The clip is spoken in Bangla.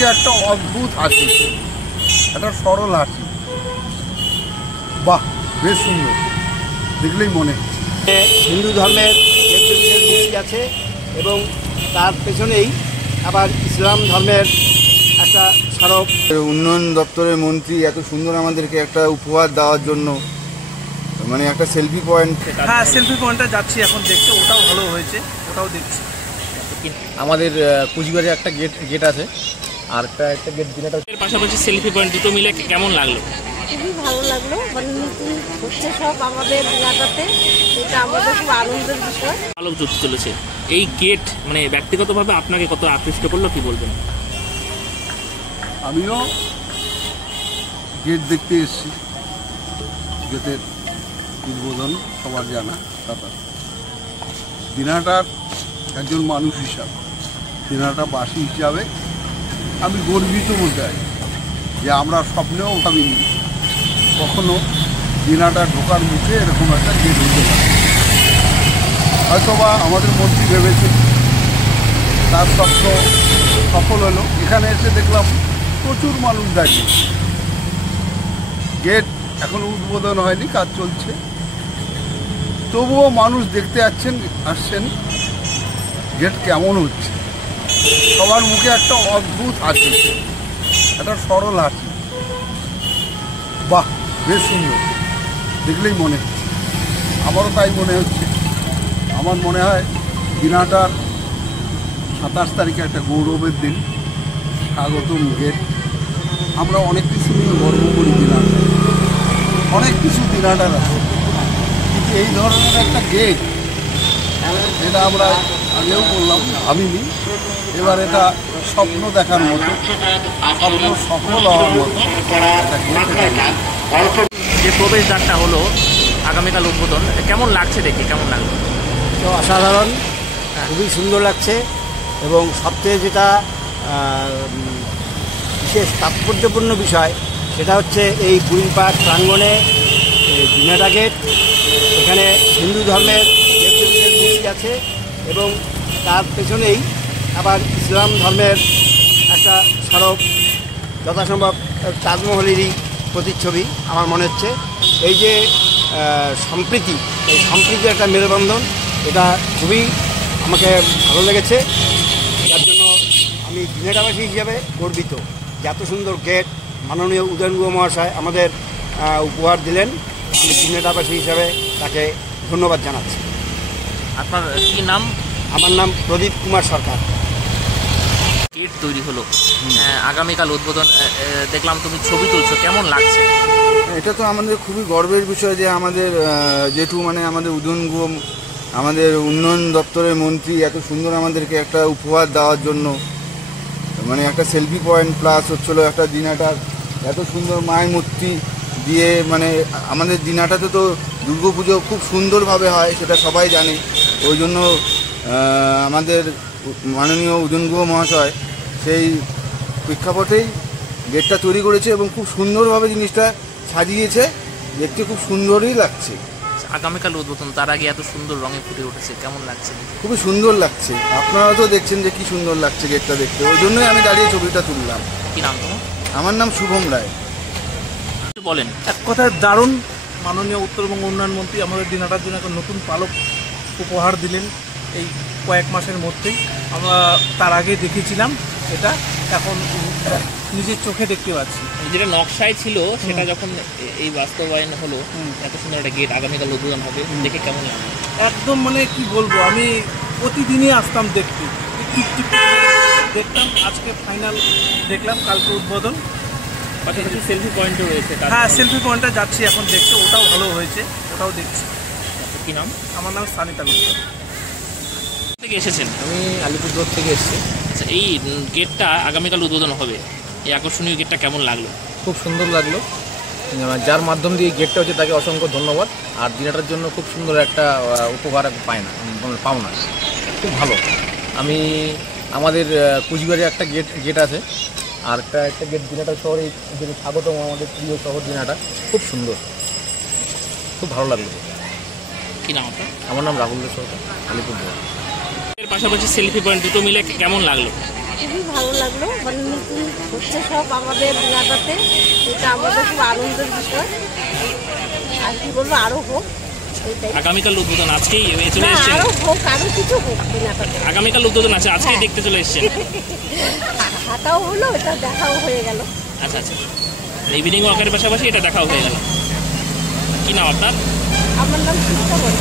মুখে একটা অদ্ভুত হাসি, একটা সরল হাসি। বাহ, বেশ সুন্দর, দেখলেই মনে হচ্ছে। হিন্দু ধর্মের দেবদেবীদের মূর্তি আছে এবং তার পেছনেই আবার ইসলাম ধর্মের একটা স্মারক। উন্নয়ন দপ্তরের মন্ত্রী এত সুন্দর আমাদেরকে একটা উপহার দেওয়ার জন্য, মানে একটা সেলফি পয়েন্ট। হ্যাঁ, সেলফি পয়েন্টটা যাচ্ছি এখন দেখতে, ওটাও ভালো হয়েছে, ওটাও দেখছি। আমাদের কুচবিহারে একটা গেট আছে, আর একটা গেট দিনাটা পাশাপাশি সেলফি পয়েন্ট দুটো মিলে কেমন লাগলো? খুবই ভালো লাগলো, মানে নতুন হচ্ছে সব আমাদের এলাকাতে, এটা আমাদের খুব আনন্দের বিষয়। আলোক জ্যোতি চলেছে এই গেট, মানে ব্যক্তিগতভাবে আপনাকে কত আকৃষ্ট করলো কি বলবেন? আমিও গেট দেখতে এসেছি, গেটের উদ্বোধন সবার জানা কথা। দিনাটার একজন মানুষ হিসাবে, দিনাটা বাসী হিসাবে আমি গর্বিত বলতে হয় যে আমরা স্বপ্নেও ভাবিনি কখনো দিনাটা ঢোকার মুখে এরকম একটা গেট হতে পারে। হয়তোবা আমাদের মন্ত্রী ভেবেছেন, তার স্বপ্ন সফল হলো। এখানে এসে দেখলাম প্রচুর মানুষ দাঁড়িয়ে। গেট এখনো উদ্বোধন হয়নি, কাজ চলছে, তবুও মানুষ দেখতে আসছেন গেট কেমন হচ্ছে। সবার মুখে একটা অদ্ভুত হাসি, একটা সরল হাসি। বাহ, বেশ সুন্দর, দেখলেই মনে হচ্ছে। আমারও তাই মনে হচ্ছে। আমার মনে হয় দিনাটার 27 তারিখে একটা গৌরবের দিন, স্বাগতম গেট। আমরা অনেক কিছু নিয়ে গর্ব করি, দিনাটা অনেক কিছু দিনাটার আছে, কিন্তু এই ধরনের একটা গেট, এটা আমরা আগেও বললাম ভাবিনি। এবার এটা স্বপ্ন দেখার মতো, স্বপ্ন সফল হওয়ার মতো একটা গেট। যে প্রবেশদ্বারটা হলো আগামীকাল উদ্বোধন, কেমন লাগছে দেখে? কেমন লাগলো? তো অসাধারণ, খুবই সুন্দর লাগছে। এবং সবচেয়ে যেটা বিশেষ তাৎপর্যপূর্ণ বিষয়, সেটা হচ্ছে এই পুরীর পাড় প্রাঙ্গণে দিনাটা গেট। এখানে হিন্দু ধর্মের দেবদেবীদের মূর্তি আছে এবং তার পেছনেই আবার ইসলাম ধর্মের একটা স্মারক, যথাসম্ভব তাজমহলেরই প্রতিচ্ছবি আমার মনে হচ্ছে। এই যে সম্প্রীতি, এই সম্প্রীতির একটা মেলবন্ধন, এটা খুবই আমাকে ভালো লেগেছে। যার জন্য আমি দিনাটাবাসী হিসাবে গর্বিত যে এত সুন্দর গেট মাননীয় উদয়ন গুহ মহাশয় আমাদের উপহার দিলেন। আমি দিনাটাবাসী হিসাবে তাকে ধন্যবাদ জানাচ্ছি। আপনার কি নাম? আমার নাম প্রদীপ কুমার সরকার। গেট তৈরি হলো, আগামীকাল উদ্বোধন, দেখলাম তুমি ছবি তুলছো, কেমন লাগছে? এটা তো আমাদের খুবই গর্বের বিষয় যে আমাদের যেটু মানে আমাদের উদয়ন গুহ, আমাদের উন্নয়ন দপ্তরের মন্ত্রী এত সুন্দর আমাদেরকে একটা উপহার দেওয়ার জন্য, মানে একটা সেলফি পয়েন্ট প্লাস হচ্ছিল একটা দিনাটার এত সুন্দর মায়ের মূর্তি দিয়ে। মানে আমাদের দিনাটাতে তো দুর্গাপুজো খুব সুন্দরভাবে হয়, সেটা সবাই জানে। ওই জন্য আমাদের মাননীয় উদয়ন গুহ মহাশয় সেই প্রেক্ষাপটেই গেটটা তৈরি করেছে এবং খুব সুন্দরভাবে জিনিসটা সাজিয়েছে, দেখতে খুব সুন্দরই লাগছে। আগামীকাল উদ্বোধন, তার আগে এত সুন্দর রঙে ফুটে উঠেছে, কেমন লাগছে? খুবই সুন্দর লাগছে, আপনারা তো দেখছেন যে কি সুন্দর লাগছে গেটটা দেখতে, ওই জন্যই আমি দাঁড়িয়ে ছবিটা তুললাম। কি নাম তোমার? আমার নাম শুভম রায়। বলেন। এক কথায় দারুণ। মাননীয় উত্তরবঙ্গ উন্নয়ন মন্ত্রী আমাদের দিনাটার জন্য একটা নতুন পালক উপহার দিলেন এই কয়েক মাসের মধ্যেই। আমরা তার আগে দেখেছিলাম, এটা এখন নিজের চোখে দেখতে পাচ্ছি। যেটা নকশায় ছিল সেটা যখন এই বাস্তবায়ন হলো, এত সুন্দর একটা গেট আগামীকাল উদ্বোধন হবে, দেখে কেমন লাগে? একদম মানে কি বলবো, আমি প্রতিদিনই আসতাম দেখতে, টিপ দেখতাম। আজকে ফাইনাল দেখলাম, কালকে উদ্বোধন। পাশাপাশি সেলফি পয়েন্টও রয়েছে। হ্যাঁ, সেলফি পয়েন্টটা যাচ্ছি এখন দেখতে, ওটাও ভালো হয়েছে, ওটাও দেখছি। কি নাম? আমার নাম সানি তালুকদার। থেকে এসেছেন? আমি আলিপুরদুয়ার থেকে এসেছি। আচ্ছা, এই গেটটা আগামীকাল উদ্বোধন হবে, এই আকর্ষণীয় গেটটা কেমন লাগলো? খুব সুন্দর লাগলো। যার মাধ্যম দিয়ে গেটটা হচ্ছে তাকে অসংখ্য ধন্যবাদ। আর দিনাটার জন্য খুব সুন্দর একটা উপহার পাওনা, খুব ভালো। আমি আমাদের কুচবিহারে একটা গেট আছে, আর একটা গেট দিনাটা শহরে স্বাগতম, আমাদের প্রিয় শহর দিনাটা, খুব সুন্দর, খুব ভালো লাগলো। কি নাম আপনার? আমার নাম রাহুল সরকার, আলিপুরদুয়ার। এর পাশাপাশি সেলফি পয়েন্ট দুটো মিলে কেমন লাগলো? খুবই ভালো লাগলো, মানে নতুন হচ্ছে সব আমাদের দিনাটাতে, এটা আমাদের খুব আনন্দের বিষয়। আর কি বলবো, আরো হোক এটাই। আগামীকাল উদ্বোধন আজকেই চলে না, এসেছেন? আরো হোক, আরো কিছু হোক দিনাটাতে। আগামীকাল উদ্বোধন আছে, আজকেই দেখতে চলে এসেছেন? হাঁটাও হলো, এটা দেখাও হয়ে গেল। আচ্ছা আচ্ছা, ইভিনিং ওয়াকের পাশাপাশি এটা দেখাও হয়ে গেল। কি নাম আপনার? আমার নাম শিক্ষা বলে।